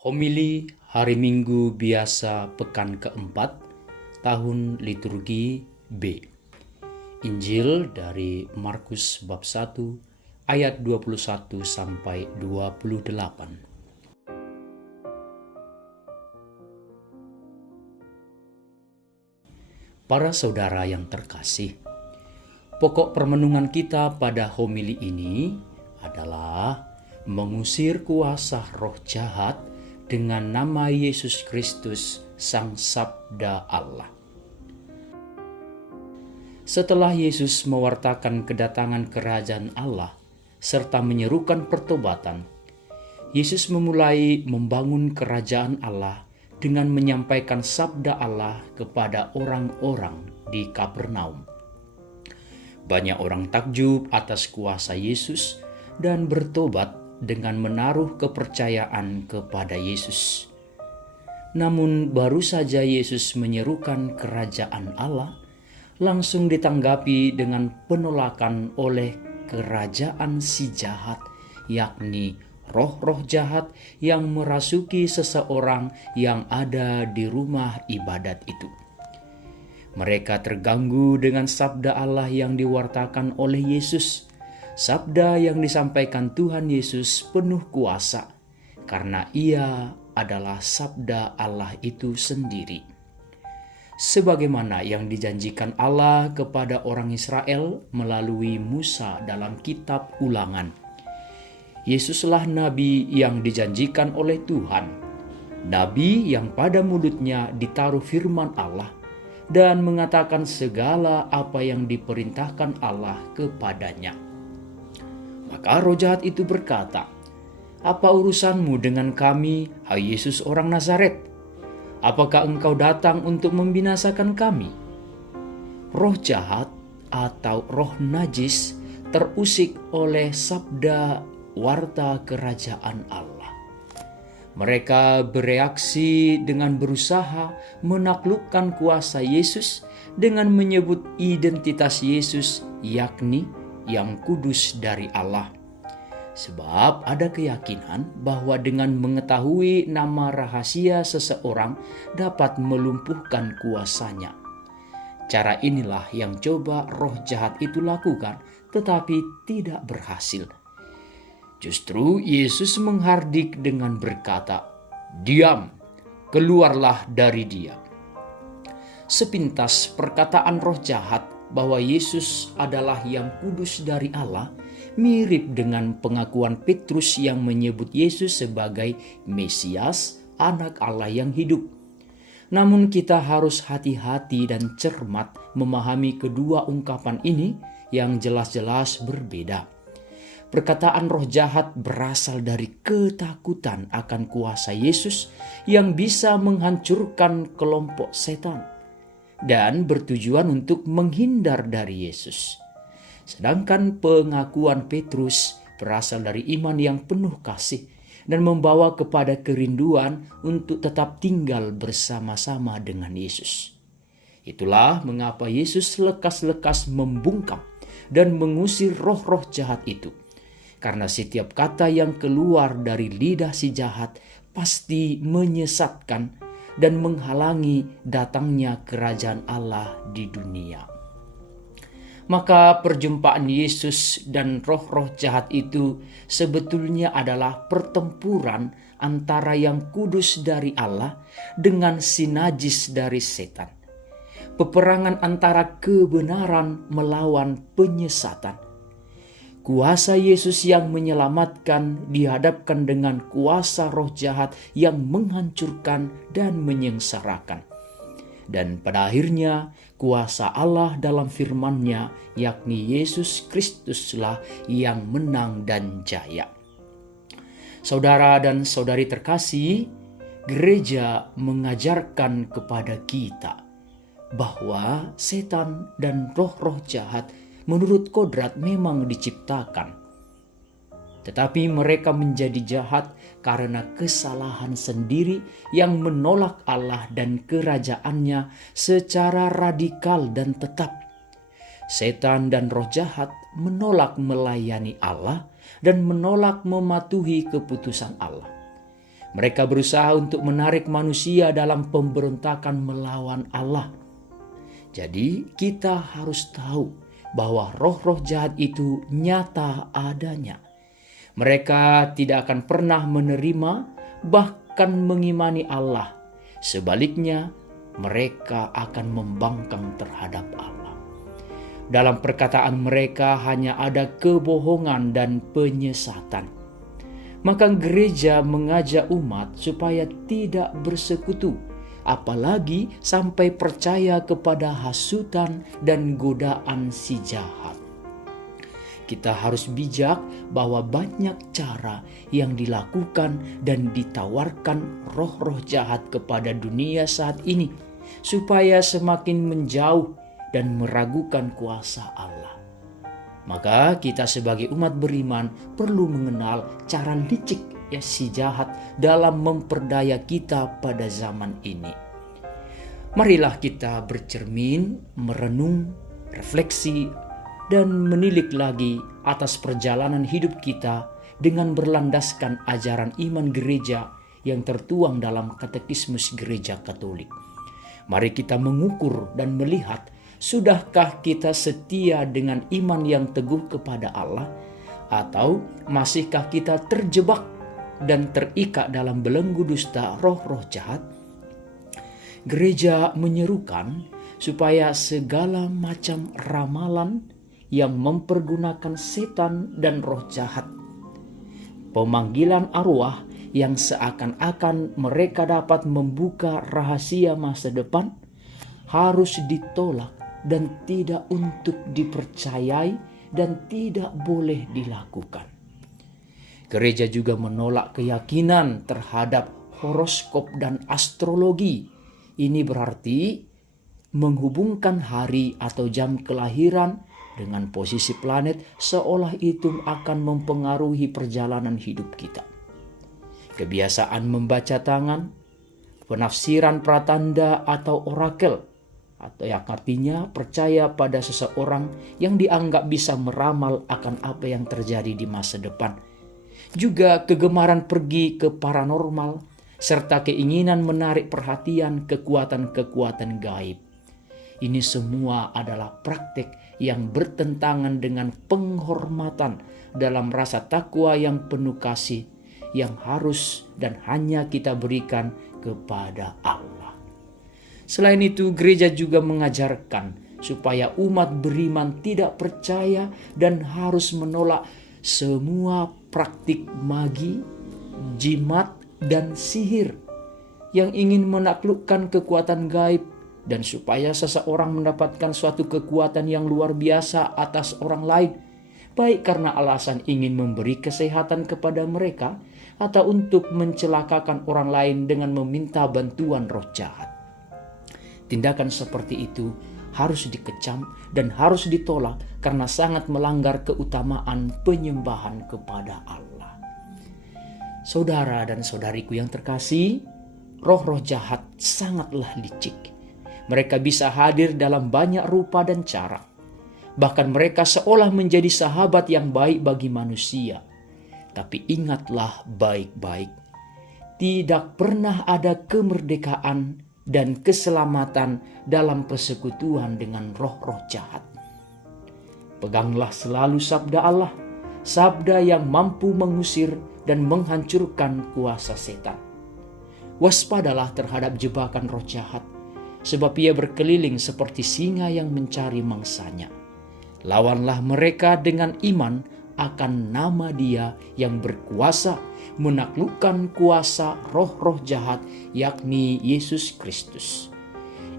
Homili Hari Minggu Biasa Pekan keempat, Tahun Liturgi B. Injil dari Markus bab 1 ayat 21 sampai 28. Para saudara yang terkasih, pokok permenungan kita pada homili ini adalah mengusir kuasa roh jahat dengan nama Yesus Kristus, Sang Sabda Allah. Setelah Yesus mewartakan kedatangan kerajaan Allah serta menyerukan pertobatan, Yesus memulai membangun kerajaan Allah dengan menyampaikan sabda Allah kepada orang-orang di Kapernaum. Banyak orang takjub atas kuasa Yesus dan bertobat dengan menaruh kepercayaan kepada Yesus. Namun baru saja Yesus menyerukan kerajaan Allah, langsung ditanggapi dengan penolakan oleh kerajaan si jahat, yakni roh-roh jahat yang merasuki seseorang yang ada di rumah ibadat itu. Mereka terganggu dengan sabda Allah yang diwartakan oleh Yesus. Sabda yang disampaikan Tuhan Yesus penuh kuasa, karena Ia adalah sabda Allah itu sendiri. Sebagaimana yang dijanjikan Allah kepada orang Israel melalui Musa dalam kitab Ulangan. Yesuslah Nabi yang dijanjikan oleh Tuhan. Nabi yang pada mulutnya ditaruh firman Allah dan mengatakan segala apa yang diperintahkan Allah kepadanya. Maka roh jahat itu berkata, "Apa urusanmu dengan kami, hai Yesus orang Nazaret? Apakah engkau datang untuk membinasakan kami?" Roh jahat atau roh najis terusik oleh sabda warta kerajaan Allah. Mereka bereaksi dengan berusaha menaklukkan kuasa Yesus dengan menyebut identitas Yesus, yakni yang kudus dari Allah. Sebab ada keyakinan bahwa dengan mengetahui nama rahasia seseorang dapat melumpuhkan kuasanya. Cara inilah yang coba roh jahat itu lakukan, tetapi tidak berhasil. Justru Yesus menghardik dengan berkata, "Diam, keluarlah dari dia." Sepintas perkataan roh jahat bahwa Yesus adalah yang kudus dari Allah mirip dengan pengakuan Petrus yang menyebut Yesus sebagai Mesias, anak Allah yang hidup. Namun kita harus hati-hati dan cermat memahami kedua ungkapan ini yang jelas-jelas berbeda. Perkataan roh jahat berasal dari ketakutan akan kuasa Yesus yang bisa menghancurkan kelompok setan dan bertujuan untuk menghindar dari Yesus. Sedangkan pengakuan Petrus berasal dari iman yang penuh kasih dan membawa kepada kerinduan untuk tetap tinggal bersama-sama dengan Yesus. Itulah mengapa Yesus lekas-lekas membungkam dan mengusir roh-roh jahat itu. Karena setiap kata yang keluar dari lidah si jahat pasti menyesatkan dan menghalangi datangnya kerajaan Allah di dunia. Maka perjumpaan Yesus dan roh-roh jahat itu sebetulnya adalah pertempuran antara yang kudus dari Allah dengan si najis dari setan. Peperangan antara kebenaran melawan penyesatan. Kuasa Yesus yang menyelamatkan dihadapkan dengan kuasa roh jahat yang menghancurkan dan menyengsarakan. Dan pada akhirnya kuasa Allah dalam firman-Nya, yakni Yesus Kristuslah yang menang dan jaya. Saudara dan saudari terkasih, gereja mengajarkan kepada kita bahwa setan dan roh-roh jahat menurut kodrat memang diciptakan. Tetapi mereka menjadi jahat karena kesalahan sendiri yang menolak Allah dan kerajaannya secara radikal dan tetap. Setan dan roh jahat menolak melayani Allah dan menolak mematuhi keputusan Allah. Mereka berusaha untuk menarik manusia dalam pemberontakan melawan Allah. Jadi kita harus tahu bahwa roh-roh jahat itu nyata adanya. Mereka tidak akan pernah menerima bahkan mengimani Allah. Sebaliknya, mereka akan membangkang terhadap Allah. Dalam perkataan mereka hanya ada kebohongan dan penyesatan. Maka gereja mengajak umat supaya tidak bersekutu, apalagi sampai percaya kepada hasutan dan godaan si jahat. Kita harus bijak bahwa banyak cara yang dilakukan dan ditawarkan roh-roh jahat kepada dunia saat ini, supaya semakin menjauh dan meragukan kuasa Allah. Maka kita sebagai umat beriman perlu mengenal cara licik si jahat dalam memperdaya kita pada zaman ini. Marilah kita bercermin, merenung, refleksi, dan menilik lagi atas perjalanan hidup kita dengan berlandaskan ajaran iman gereja yang tertuang dalam Katekismus Gereja Katolik. Mari kita mengukur dan melihat, sudahkah kita setia dengan iman yang teguh kepada Allah, atau masihkah kita terjebak dan terikat dalam belenggu dusta roh-roh jahat? Gereja menyerukan supaya segala macam ramalan yang mempergunakan setan dan roh jahat, pemanggilan arwah yang seakan-akan mereka dapat membuka rahasia masa depan, harus ditolak dan tidak untuk dipercayai dan tidak boleh dilakukan. Gereja juga menolak keyakinan terhadap horoskop dan astrologi. Ini berarti menghubungkan hari atau jam kelahiran dengan posisi planet seolah itu akan mempengaruhi perjalanan hidup kita. Kebiasaan membaca tangan, penafsiran pratanda atau orakel, atau yang artinya percaya pada seseorang yang dianggap bisa meramal akan apa yang terjadi di masa depan. Juga kegemaran pergi ke paranormal, serta keinginan menarik perhatian kekuatan-kekuatan gaib. Ini semua adalah praktik yang bertentangan dengan penghormatan dalam rasa takwa yang penuh kasih yang harus dan hanya kita berikan kepada Allah. Selain itu, gereja juga mengajarkan supaya umat beriman tidak percaya dan harus menolak semua praktik magi, jimat, dan sihir yang ingin menaklukkan kekuatan gaib, dan supaya seseorang mendapatkan suatu kekuatan yang luar biasa atas orang lain, baik karena alasan ingin memberi kesehatan kepada mereka atau untuk mencelakakan orang lain dengan meminta bantuan roh jahat. Tindakan seperti itu harus dikecam dan harus ditolak karena sangat melanggar keutamaan penyembahan kepada Allah. Saudara dan saudariku yang terkasih, roh-roh jahat sangatlah licik. Mereka bisa hadir dalam banyak rupa dan cara. Bahkan mereka seolah menjadi sahabat yang baik bagi manusia. Tapi ingatlah baik-baik, tidak pernah ada kemerdekaan dan keselamatan dalam persekutuan dengan roh-roh jahat. Peganglah selalu sabda Allah, sabda yang mampu mengusir dan menghancurkan kuasa setan. Waspadalah terhadap jebakan roh jahat, sebab ia berkeliling seperti singa yang mencari mangsanya. Lawanlah mereka dengan iman akan nama Dia yang berkuasa menaklukkan kuasa roh-roh jahat, yakni Yesus Kristus.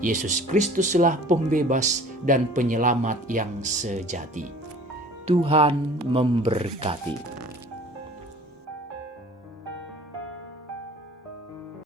Yesus Kristuslah pembebas dan penyelamat yang sejati. Tuhan memberkati.